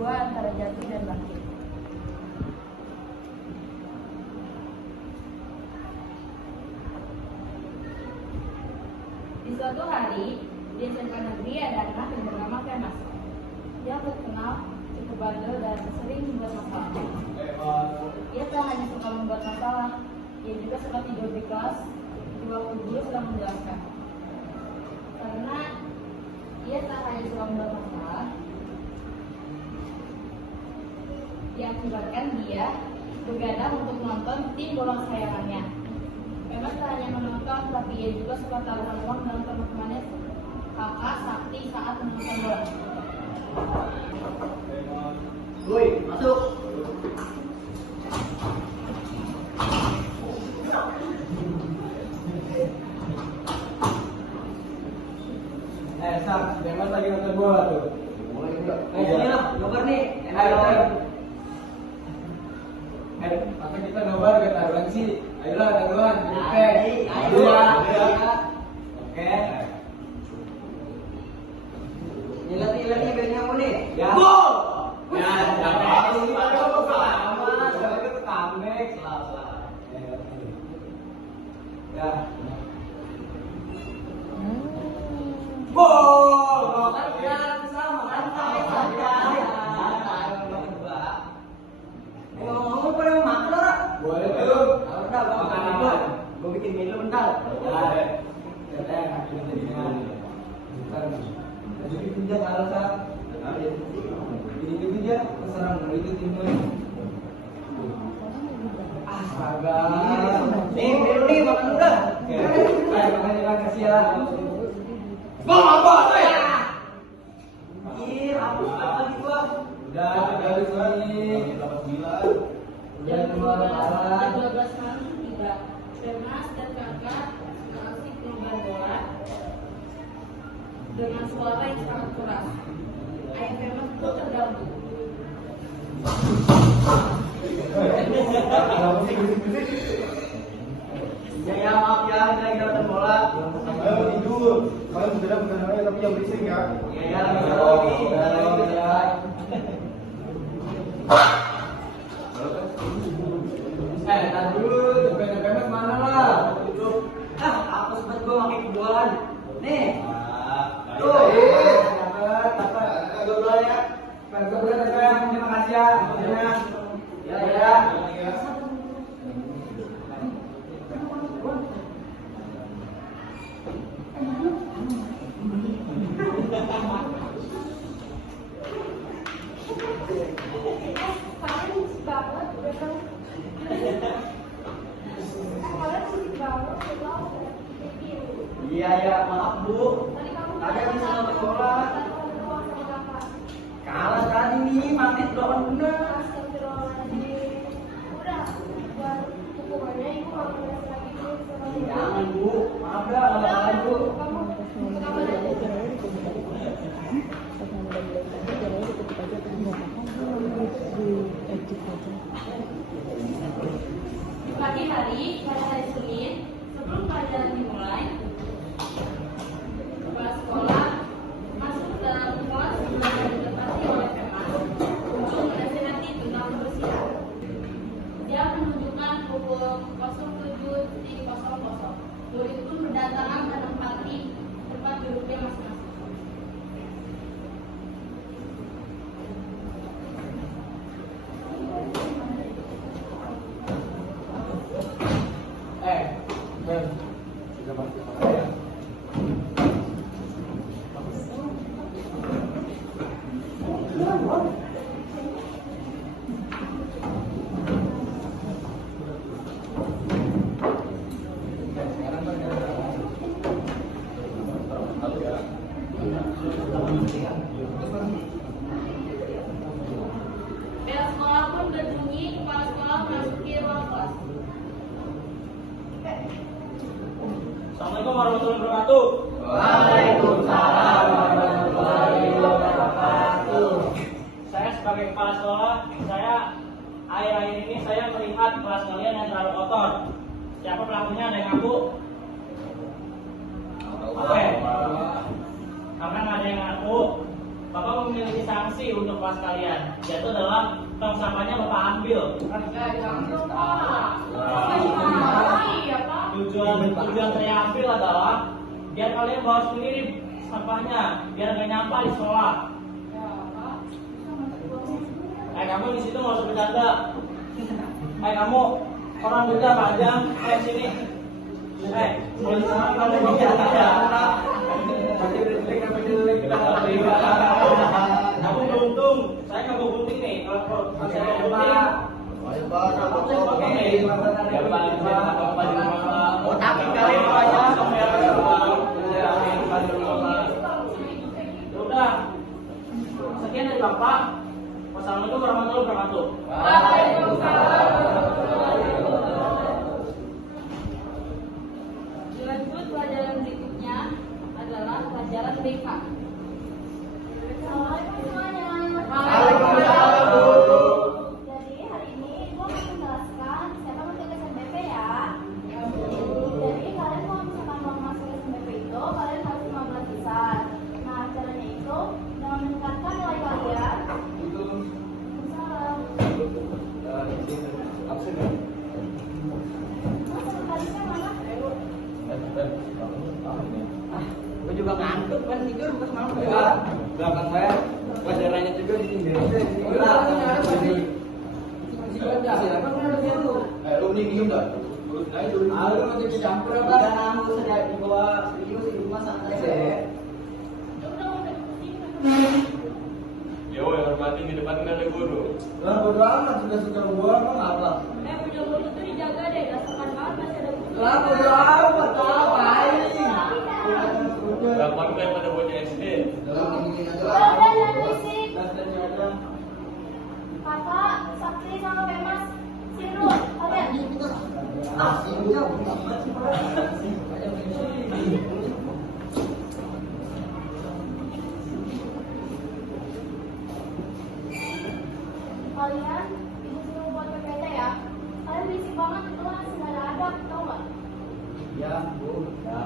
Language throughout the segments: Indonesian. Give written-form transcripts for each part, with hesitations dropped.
kedua antara jatuh dan bangkit. Di suatu hari, di SMP negeri ada anak yang bernama Kemas. Dia terkenal cukup bandel dan sering membuat masalah. Ia tak hanya suka membuat masalah, ia juga suka tidur di kelas di waktu guru sedang menjelaskan. Karena ia tak hanya suka membuat masalah, diakibatkan dia begadang untuk menonton tim bola kesayangannya. Memang tak hanya menonton, tapi ia juga suka taruhan uang dalam teman-temannya kakak Sakti saat menonton bola. Woi, masuk. Sam, Demas lagi nonton bola tuh. Mulai juga. Sini lah, nobar nih. Maka kita nobar ke taruhan sih. Ayolah taruhan, oke. Ayo. Oke. Ilat-ilatnya biar nyamuk nih. Ya. Gol. Ya, siapa sih? Aduh, kelamaan. Siapa itu comeback? Salah. Ya. Gol! Kan sama kan santai. Ngomong pada mau makan orang. Boleh tuh. Udah, gua makan dulu. Gua bikin mie dulu bentar. Ya, jadi pinjam alasan. Ini pinjam terserah mau itu timur. Astaga. Nih, dulu nih makan udah. Makanya kasih ya. Gol apa ya? Ih, hapus apa di gua? Udah dari sini. Udah keluar Jam 12 malam tiba. Kemas dan kakak asik main bola dengan suara yang sangat keras. Ayah Kemas pun terganggu. Ya maaf ya, ini lagi nonton bola. Ayo tidur. Kalian sudah bukan namanya tapi yang berisik ya. Ya lagi nonton. Tar dulu, cepet mana lah? Aku sempat gua pakai kebolan. Nih. Tuh. Agak bola ya. Terima kasih ya. Ya. Iya, maaf Bu. Tadi bisa nonton bola. Kalah tadi nih, mati lawan bener. Jangan Bu, maaf dah, kalah Bu. Di pagi hari, pada hari Senin, sebelum pelajaran dimulai, kepala sekolah masuk dalam kelas dan ditempati oleh Kemas untuk menasihati tentang kebersihan. Dia menunjukkan pukul 07.00. Murid pun berdatangan dan menempati tempat duduknya masing-masing. Sudah pasti saya. Bel sekolah pun berbunyi, kepala sekolah memasuki ruang kelas. Assalamualaikum warahmatullahi wabarakatuh. Waalaikumsalam warahmatullahi wabarakatuh. Saya sebagai kepala sekolah, akhir-akhir ini saya melihat kelas kalian yang terlalu kotor. Siapa pelakunya? Ada yang ngaku? Oke. Karena nggak ada yang ngaku, Bapak memiliki sanksi untuk kelas kalian, yaitu adalah tong sampahnya Bapak ambil. Tujuan saya ambil adalah biar kalian bawa sendiri sampahnya, biar nggak nyampah di sekolah. Kamu di situ nggak usah bercanda. Kamu orang muda panjang, sini. Mau di sana kamu bercanda. Kamu beruntung, saya nggak mau gunting nih. Kalau saya mau tapi kalian udah. Sekian dari Bapak. Wassalamualaikum warahmatullahi wabarakatuh. Dilanjut pelajaran berikutnya adalah pelajaran BK. Assalamualaikum semuanya. Waalaikumsalam. Jadi hari ini Ibu akan menjelaskan siapa masuk SNBP ya. Jadi kalian kalau misalkan mau masuk SNBP itu kalian harus 15 besar. Nah caranya itu dengan meningkatkan nilai kalian. Gue juga ngantuk kan tidur pas malam. Ya, belakang saya pelajarannya juga di sini. Lu mending diem dah. Aku masih campur apa? Dan aku sedang di bawah serius di rumah santai saya. Yo, yang hormatin di depan kan ada guru. Lah bodo amat suka gua emang apa? Punya guru itu dijaga deh, rasakan banget masih ada guru. Lah bodo amat ngapain? Gampang kayak pada bocah SD. Udah jangan berisik. Kakak, Sakti sama Pemas, sini dulu kalian. Kalian ibu suruh buat PPT ya. Kalian berisik banget itu kan nggak ada adab, tau nggak? Ya, Bu. Ya.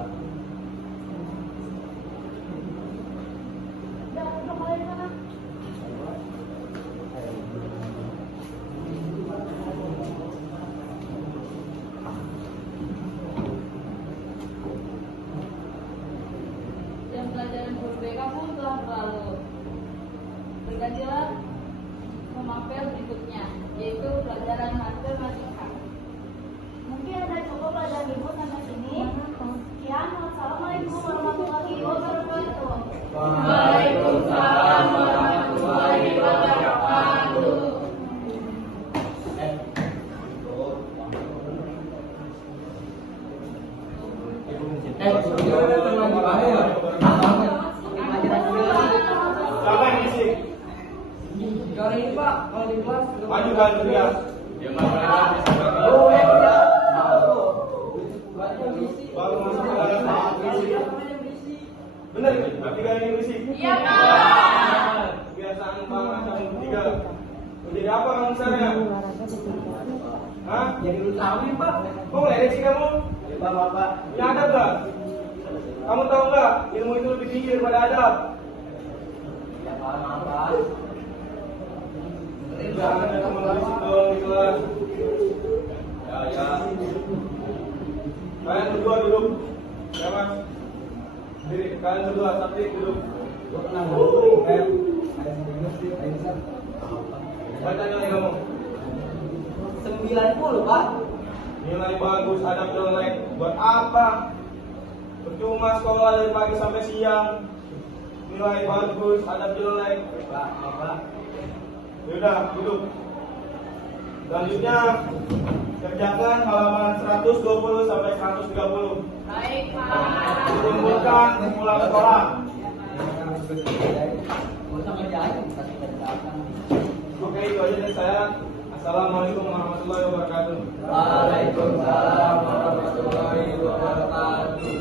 Udah, duduk kalian di sana. Dan pelajaran guru BK pun telah berlalu. Bergantilah memakai berikutnya, yaitu pelajaran matematika. Mungkin ada cukup pelajaran ibu sampai sini. Sekian, wassalamualaikum warahmatullahi wabarakatuh. Waalaikumsalam warahmatullahi wabarakatuh. Siapa yang bisik? Kalau ini Pak, kalau di kelas Maju kan teriak. Dia mana Oh, ya. baru masuk ke dalam bisik. Bener, bertiga ini bisik. Iya, Pak. Kebiasaan banget sama bertiga. Mau jadi apa kamu misalnya? Hah? Jadi lu tahu Pak. Kok ngeledek sih kamu? Ya Bapak. Punya adab nggak? Kamu tahu nggak? Ilmu itu lebih tinggi daripada adab. Ya Pak. Jangan ada berisik dong di kelas. Ya. Kalian berdua duduk. Ya mas. Diri. Kalian berdua tapi duduk. Gua tenang dulu. Ada sih, Aisyah. Baca nilai kamu. 90, Pak. Nilai bagus, adab jelek. Buat apa? Percuma sekolah dari pagi sampai siang. Nilai bagus, adab jelek. Bapak. Yaudah, duduk. Selanjutnya kerjakan halaman 120 sampai 130. Baik, Pak. Kumpulkan pulang sekolah. Oke, itu aja dari saya. Assalamualaikum warahmatullahi wabarakatuh. Waalaikumsalam warahmatullahi wabarakatuh.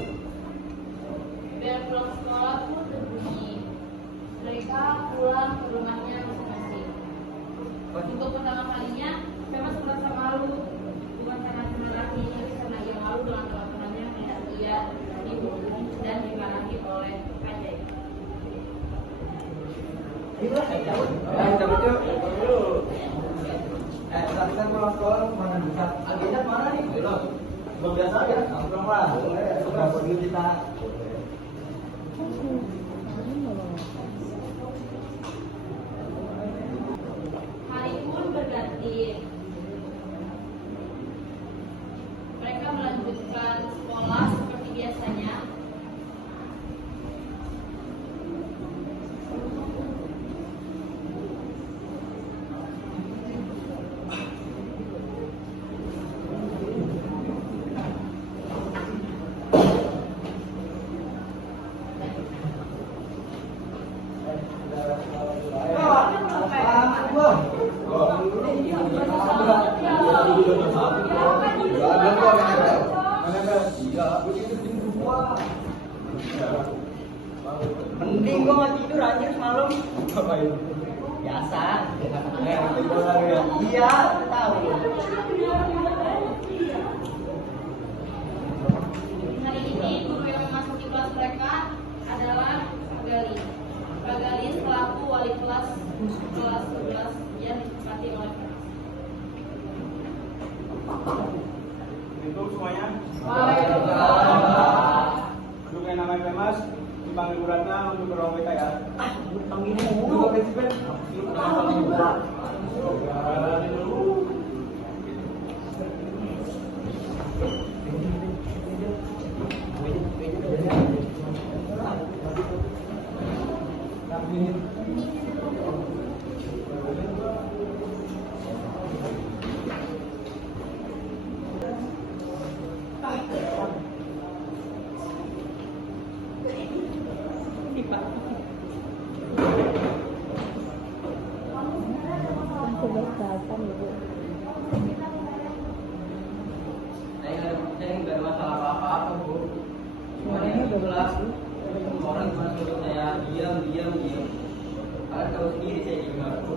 Bel pulang sekolah pun berbunyi. Mereka pulang ke rumahnya masing-masing. Untuk pertama kalinya, memang merasa malu, bukan karena laki tapi karena ia malu dengan teman-temannya melihat ia dihukum dan dimarahi oleh Ajay. cabut yuk. Tapi kan pulang sekolah kemana bisa? Agenda mana nih? Belum biasa aja. Nongkrong lah. Sudah pergi kita. Hari pun berganti. Mereka melanjutkan sekolah seperti biasanya. Mending gua nggak tidur aja semalam. Biasa. Iya, tahu. Hari ini guru yang memasuki kelas mereka adalah Pak Gali. Pak Gali selaku wali kelas 11 yang ditempati oleh Pak. Itu semuanya. Waalaikumsalam. Untuk yang namanya Pemas, dipanggil Bu Ratna untuk ke ruang BK ya. Panggil dulu prinsipal. Saya nggak ada masalah apa-apa, Bu. Cuma ini 12 orang cuma suruh saya diam. Kalian tahu sendiri saya gimana, Bu.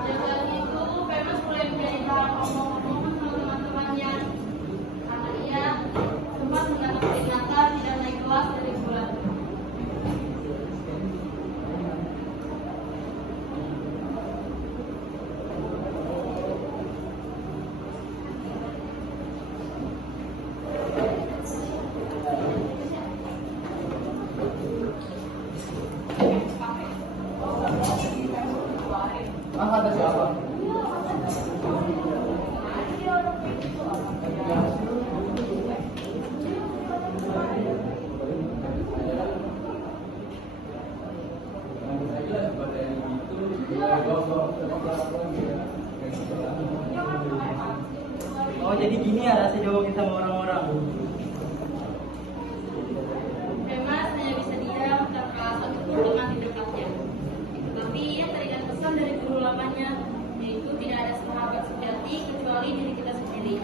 Sejak itu, Pemas mulai menjadi bahan omong-omongan sama teman-temannya. Karena ia sempat mendapat peringatan tidak naik kelas dari bulan. Ada siapa? Oh jadi gini ya rasa jawab kita sama orang-orang. Pemas hanya bisa diam tanpa satupun teman di dekatnya. Tetapi ia teringat pesan dari guru lamanya, yaitu tidak ada sahabat sejati kecuali diri kita sendiri.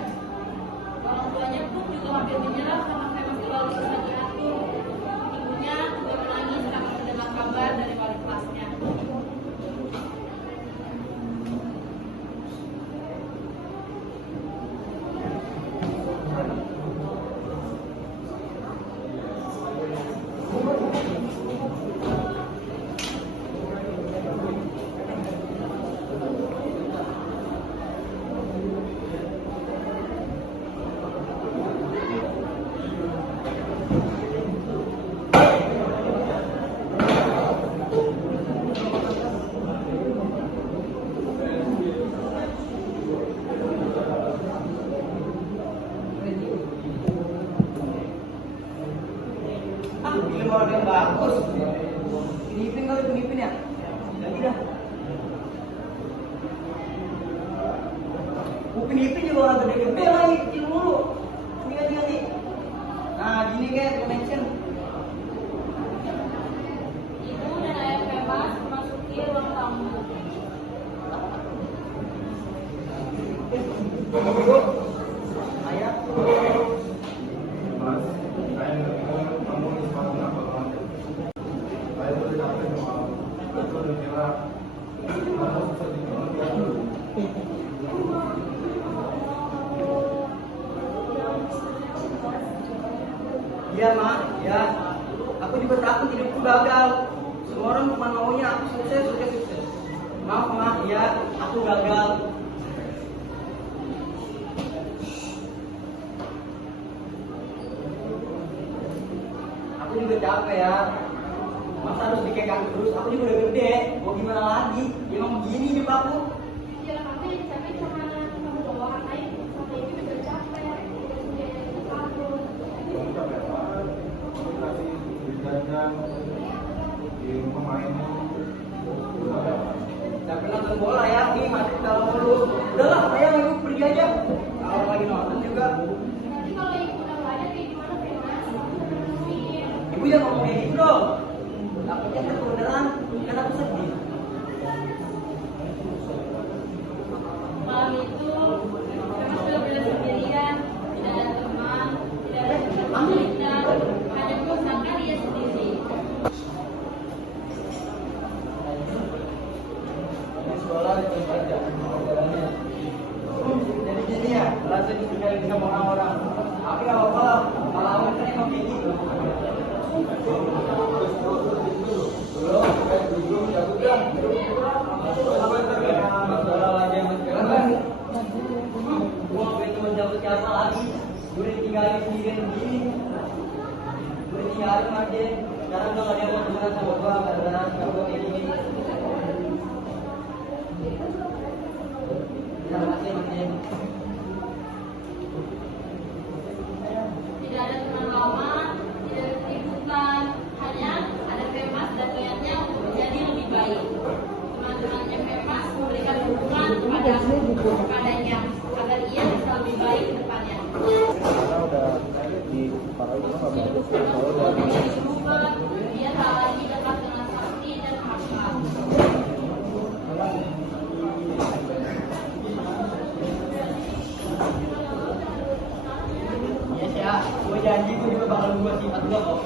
Orang tuanya pun juga hampir menyerah karena Pemas selalu susah diatur. Ibunya juga menangis saat mendengar kabar dari wali kelasnya. Film orang yang bagus. Penipin kali penipin ya. Jadi dah. Penipin juga orang gede-gede lagi kecil mulu. Ganti. Nah gini kayak connection. Ibu dan ayah Pemas memasuki ruang tamu. Ayah. Mas, saya dengar kamu di sekolah apa? Saya tuh tidak ada sama. Aku udah kira, kamu sedih banget ya. Iya mak, ya. Aku juga takut hidupku gagal. Semua orang cuma maunya aku sukses. Maaf mak, ya. Aku gagal. Aku juga capek ya. Masa harus dikekang terus? Aku juga udah gede. Mau gimana lagi? Emang begini hidup aku. Ya kamu yang capek cuma kamu doang, lain sama ini juga capek. Di rumah main. Gak pernah nonton bola ya, nih masih kalau dulu. Udahlah, saya ibu pergi aja. Kalau lagi nonton juga. Nanti kalau ibu udah nggak ada kayak gimana Mas? Ibu jangan ngomong kayak gitu dong. Takutnya saya beneran, kan aku sedih. Malam itu Mas benar-benar sendirian, tidak ada teman, tidak ada siapa cerita, hanya menggunakan dia sendiri. Di sekolah di tempat pelajarannya. Jadi gini ya, rasa ditinggalin sama orang-orang. Tapi nggak apa-apa lah, pengalaman kan emang kayak gitu. Masalah lagi yang sekarang kan, gua pengen teman jauh siapa lagi? Gue udah tinggalin sendirian begini. Gue udah tinggalin aja. Sekarang gua nggak ada yang temenan sama gua karena gua kayak gini. Terima kasih Mas. Tidak ada teman lama, tidak ada keributan, hanya ada Pemas dan niatnya untuk menjadi lebih baik. Teman-temannya Pemas memberikan dukungan kepadanya agar ia bisa lebih baik ke depannya. Karena udah diparahin sama Menjadi berubah, dia tak lagi dekat dengan sakti dan harta. Yes ya, gue janji gue juga bakal berubah sifat gue kok.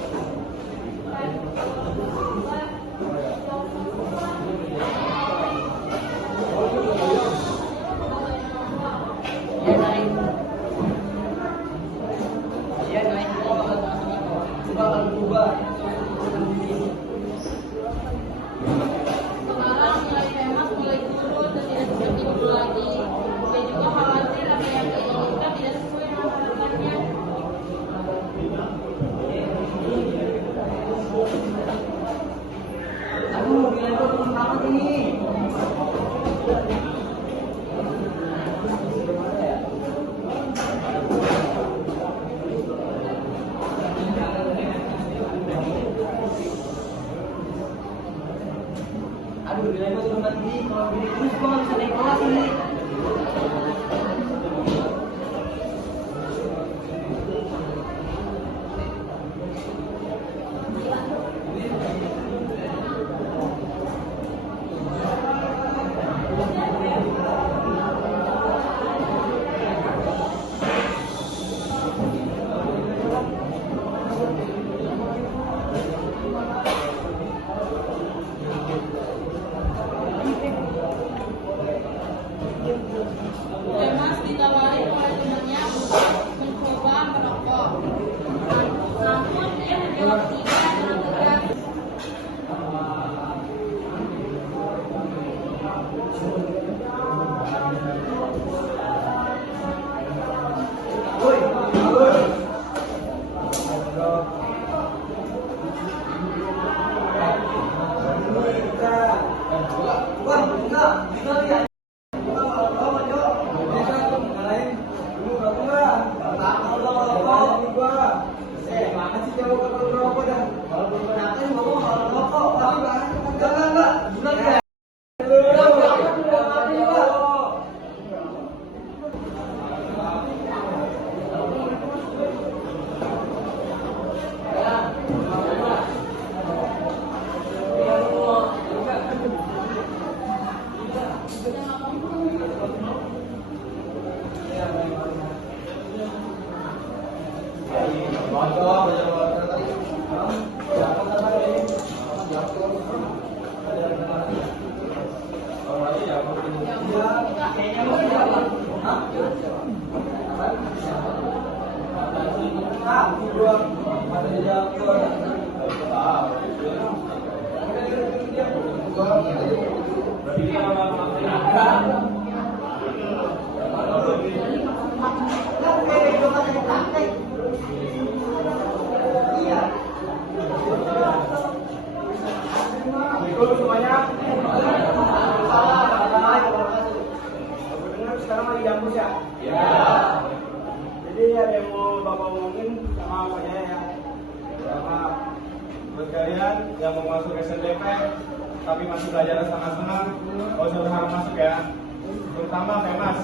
Ya naik. Ya naik, gue bakal berubah. Sekarang nilai Pemas mulai turun dan tidak bisa tidur lagi. Saya juga khawatir apa yang dia inginkan tidak sesuai dengan harapannya. Aduh, nilai gue turun banget ini. Aduh, nilai gue turun banget ini. Kalau gini terus gue nggak bisa naik kelas ini. Pemas ditawari oleh temannya untuk mencoba merokok. Namun dia menjawab tidak dengan tegas. Woi, kayaknya mau siapa? Hah? Ah, Iya. Jadi ada yang mau Bapak omongin sama saya ya. Ya Pak, buat kalian yang mau masuk SNBP tapi masih belajar setengah-setengah, gak usah berharap masuk ya. Terutama kayak Mas,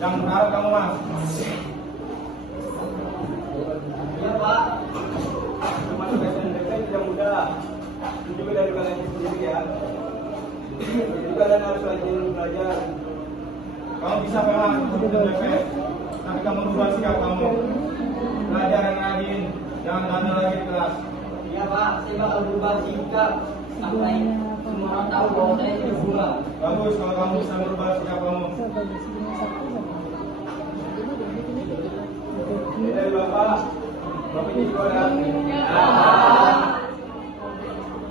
jangan berharap kamu Mas. Iya Pak. Untuk masuk SNBP tidak mudah. Itu juga dari kalian sendiri ya. Jadi kalian harus rajin belajar. Kamu bisa memang masuk SNBP, tapi kamu berubah sikap kamu. Belajar yang rajin, jangan bandel lagi di kelas. Iya Pak, saya bakal berubah sikap sampai semua orang tahu bahwa saya tidak bunga. Bagus kalau kamu bisa berubah sikap kamu. Ini dari Bapak. Bapak ini juga ada.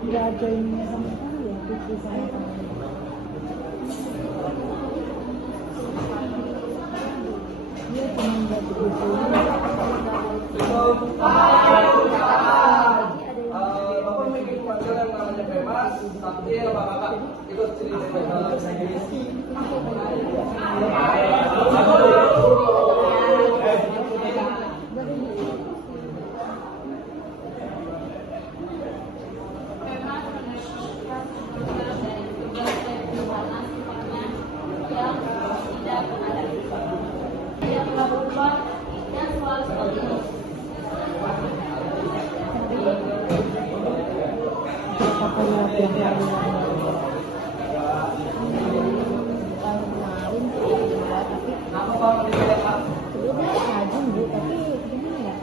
Nggak ada ini sama sekali ya, Putri sama kamu. Dia cuma nggak begitu. Bapak memiliki kemajuan yang namanya bebas, tapi bapak ikut cerita bahasa Inggris. Memang meneruskan tugas dari tugas dari mana sifatnya yang tidak ada. Dia telah berubah dan selalu seperti ini. Apa latihan kalian? Tahun kemarin sih, tapi Kenapa Pak tidak Pak? sebelumnya rajin Bu, tapi gimana ya?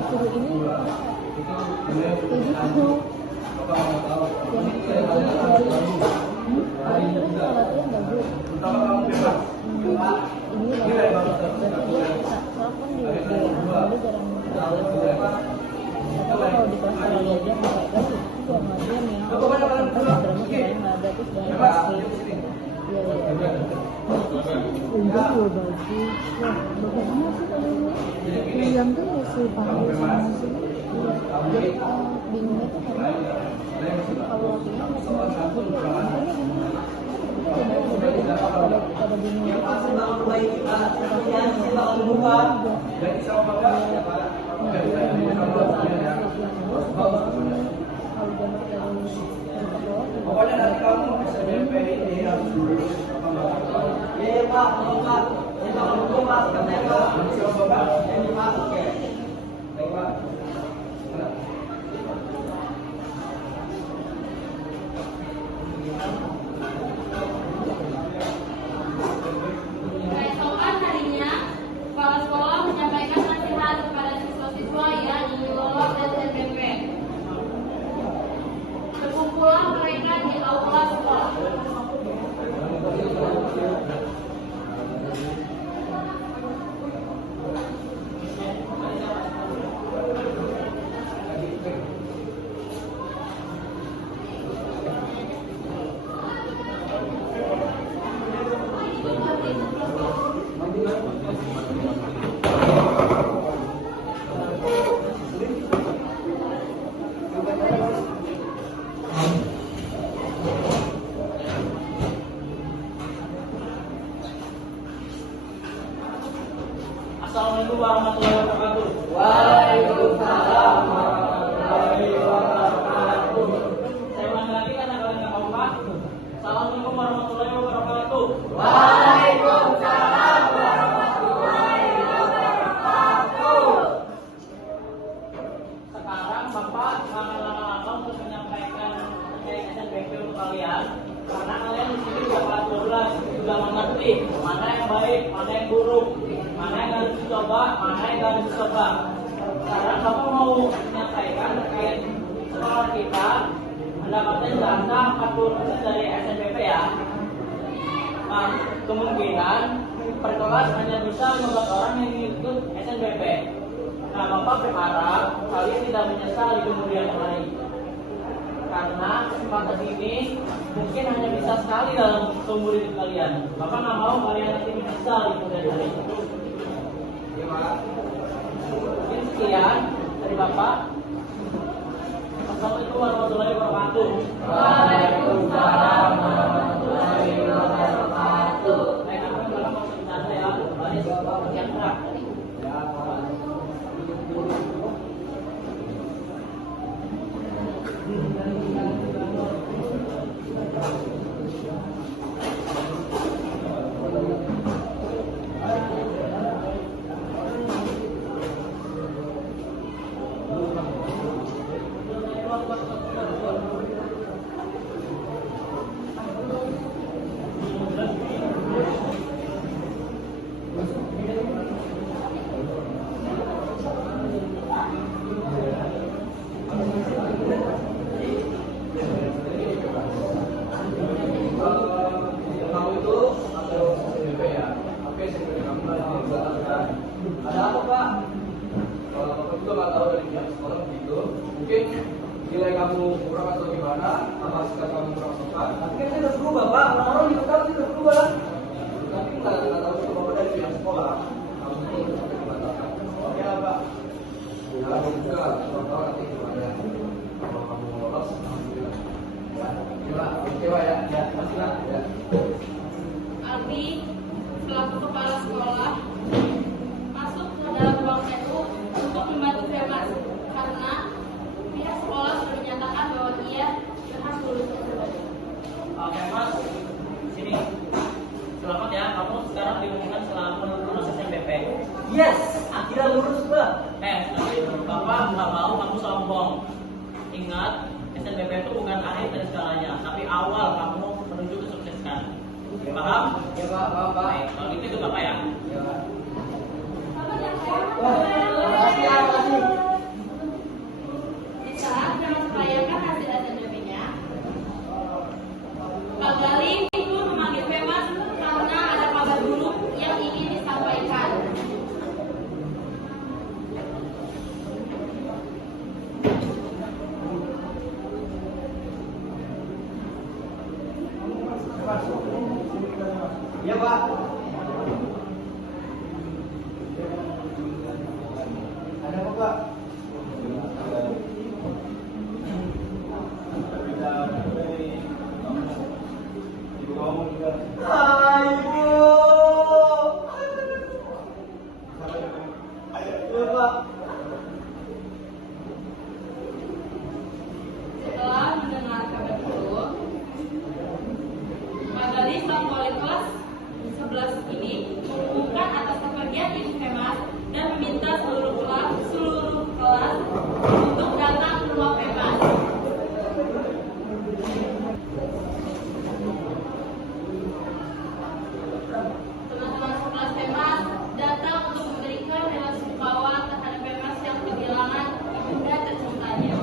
Disuruh ini kayak gitu. Hari terus kalau latihan nggak Bu? Ini berarti gue soal kan di jarang tapi kalau di kelas kalau belajar nggak ada sih itu sama dia nih pas drama kayaknya nggak ada terus dari pasti iya enggak loh bagus wah bagus banget sih kalau ini yang tuh masih panggil sama sih iya jadi bingungnya tuh karena kalau latihan masih jadi ini gimana pada bingung gitu sih Pokoknya nanti kamu SNBP ini harus lulus. Iya Pak, Pak. Ini Pak dukung Pak, katanya Pak. Siapa Pak? Ini Pak. Oke. Baik Pak. Keesokan harinya, kepala sekolah menyampaikan nasihat kepada siswa-siswa yang ingin lolos SNBP. Berkumpullah mereka di aula sekolah. Assalamualaikum warahmatullahi wabarakatuh. Waalaikumsalam warahmatullahi wabarakatuh. Saya ulangi lagi karena kalian nggak kompak. Assalamualaikum warahmatullahi wabarakatuh. Waalaikumsalam warahmatullahi wabarakatuh. Sekarang Bapak akan lama-lama untuk menyampaikan materi SNBP untuk kalian. Karena kalian di sini sudah kelas 12, sudah mengerti mana yang baik, mana yang buruk, mana yang harus dicoba, mana yang harus dicoba. Sekarang Bapak mau menyampaikan terkait sekolah kita mendapatkan jatah 40% dari SNBP ya. Nah, kemungkinan per kelas hanya bisa 15 orang yang ikut SNBP. Nah, Bapak berharap kalian tidak menyesal di kemudian hari. Karena kesempatan ini mungkin hanya bisa sekali dalam seumur hidup kalian. Bapak nggak mau kalian nanti menyesal di kemudian hari. Mungkin sekian dari Bapak. Assalamualaikum warahmatullahi wabarakatuh. Waalaikumsalam warahmatullahi wabarakatuh. Baik, aku mau bercanda ya. yang keras. Kamu itu atau SMP ya? Oke, sebenarnya kamu lagi dibatalkan. Ada apa Pak? Kalau Bapak juga nggak tahu dari pihak sekolah begitu. Mungkin nilai kamu kurang atau gimana? Apa sikap kamu kurang sopan? Tapi kan sudah berubah Pak. Orang-orang di sekolah sudah berubah. Tapi nggak tahu juga Bapak dari pihak sekolah. Kamu itu sampai dibatalkan. Oke lah Pak. Ya, aku juga kurang tahu nanti gimana. Kalau kamu lolos, alhamdulillah. Ya, oke Pak ya. Ya, masih Pak. Ya. Albi selaku kepala sekolah masuk ke dalam ruang PU untuk membantu Femas karena pihak sekolah sudah menyatakan bahwa ia berhak lulus SNBP. Oke Mas, sini. Selamat ya, kamu sekarang diumumkan selamat lulus SNBP. Yes, akhirnya lulus Pak. Bapak nggak mau kamu sombong. Ingat, SNBP itu bukan akhir dari segalanya, tapi awal kamu menuju kesuksesan. Paham? Ya Pak, paham Pak. Baik, kalau gitu itu Bapak ya. Ya Pak. Wah, makasih ya, makasih. Di saat Femas merayakan hasil SNBP-nya, Pak Gali itu memanggil Femas karena ada kabar buruk yang ingin disampaikan. Ya Pak. Ada apa Pak? Ibu kamu juga. Ah, Ibu. Ya Pak. Setelah mendengar kabar itu, Pak Gali sang wali kelas 11 ini mengumumkan atas kepergian Ibu Femas dan meminta seluruh kelas untuk datang ke rumah Femas. Teman-teman sekelas Femas datang untuk memberikan bela sungkawa terhadap Femas yang kehilangan ibunda tercintanya.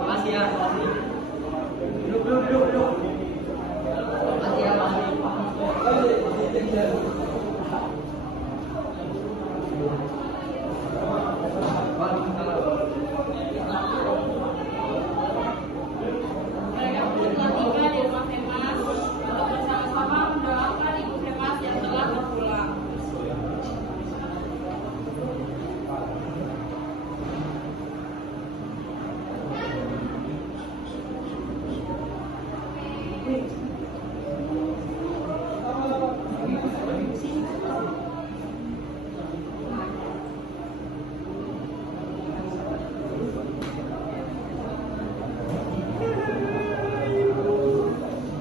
Makasih ya, makasih. Duduk. Makasih ya, makasih. Mereka pun telah tiba di rumah Femas untuk bersama-sama mendoakan Ibu Femas yang telah berpulang.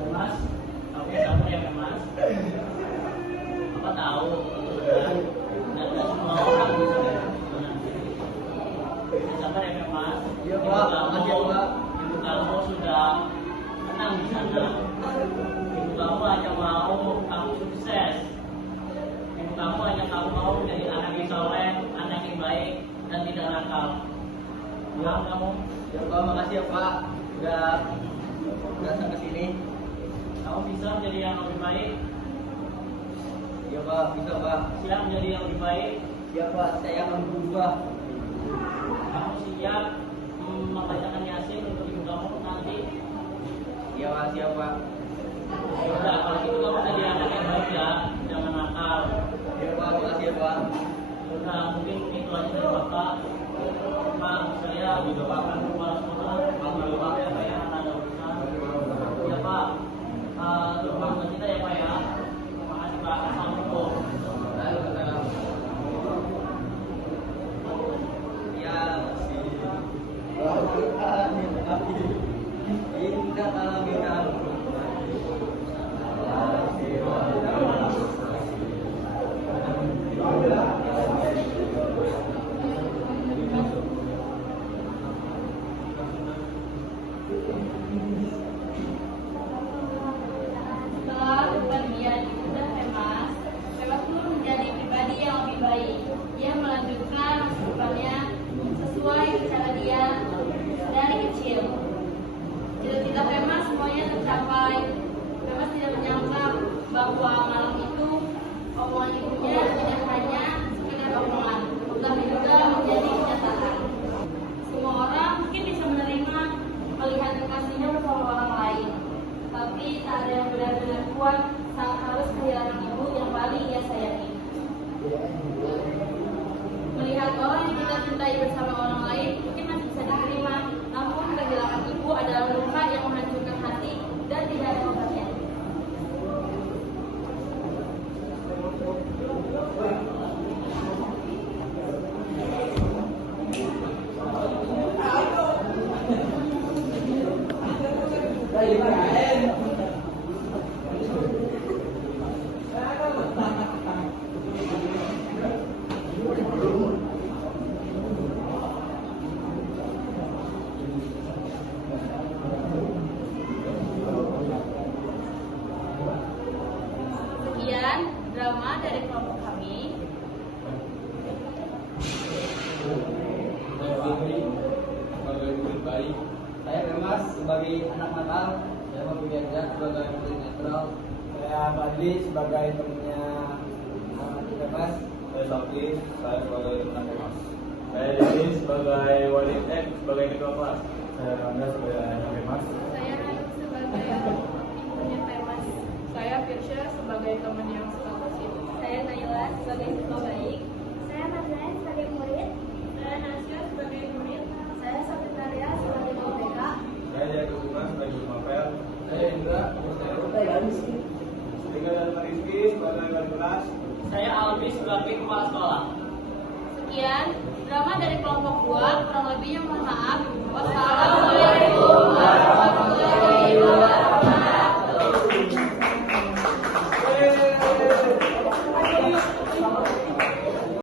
Mas, oke kamu ya Mas. Apa tahu dan semua orang bisa sabar ya Mas. Iya, Pak. Makasih ya, Pak. Ibu kamu sudah tenang di sana. Ibu kamu hanya mau kamu sukses. Ibu kamu hanya kamu mau menjadi anak yang soleh, anak yang baik dan tidak nakal. Paham kamu? Ya Pak, makasih ya Pak. Udah datang ke sini. Kamu bisa menjadi yang lebih baik. Ya Pak, bisa Pak. Siap menjadi yang lebih baik. Ya Pak, saya akan berubah. Kamu siap membacakan Yasin untuk ibu kamu nanti. Ya Pak, siap Pak. Ya udah, kalau gitu kamu jadi anak yang baik ya, jangan nakal. Ya Pak, makasih ya Pak. Udah, mungkin itu aja dari Bapak. Pak, saya juga akan keluar sekolah. Kalau Bapak ya, saya ada urusan. Ya Pak, terima kasih kita ya Pak ya. Terima kasih Pak. Assalamualaikum. Ya, masih. Al-Quran indah alaminal. Setelah kepergian Ibunda Hemas, Hemas pun menjadi pribadi yang lebih baik. Dia melanjutkan kehidupannya sesuai cara dia dari kecil. Cita-cita Hemas semuanya tercapai. Hemas tidak menyangka bahwa malam itu omongan ibunya tidak hanya sekedar omongan, tetapi juga menjadi kenyataan. Semua orang mungkin bisa menerima melihat kekasihnya bersama orang lain, tapi tak ada yang benar-benar kuat saat harus kehilangan ibu yang paling ia sayangi. Melihat orang yang kita cintai bersama orang lain mungkin masih bisa diterima, namun kehilangan ibu adalah luka yang menghancurkan hati dan tidak ada obatnya. Sekian drama dari kelompok kami. Sebagai murid baik, saya Hemas sebagai anak nakal, saya mempunyai Jack sebagai murid netral, saya Fadli sebagai temannya Hemas, Saya Sakti, saya sebagai teman Hemas. Saya Denny sebagai wali sebagai ketua kelas. Saya Rangga sebagai anak Hemas. Saya Hanum sebagai ibunya Hemas. Saya Firsya sebagai teman yang suka gosip. Saya Naila sebagai siswa baik. Saya Madeleine sebagai murid. Saya Nasya sebagai murid. Saya Sabitaria sebagai guru BK. Saya Jaga Putra sebagai guru mapel. saya Indra, Tinggal dan Rizky sebagai wali kelas. Saya Albi sebagai kepala sekolah. Sekian drama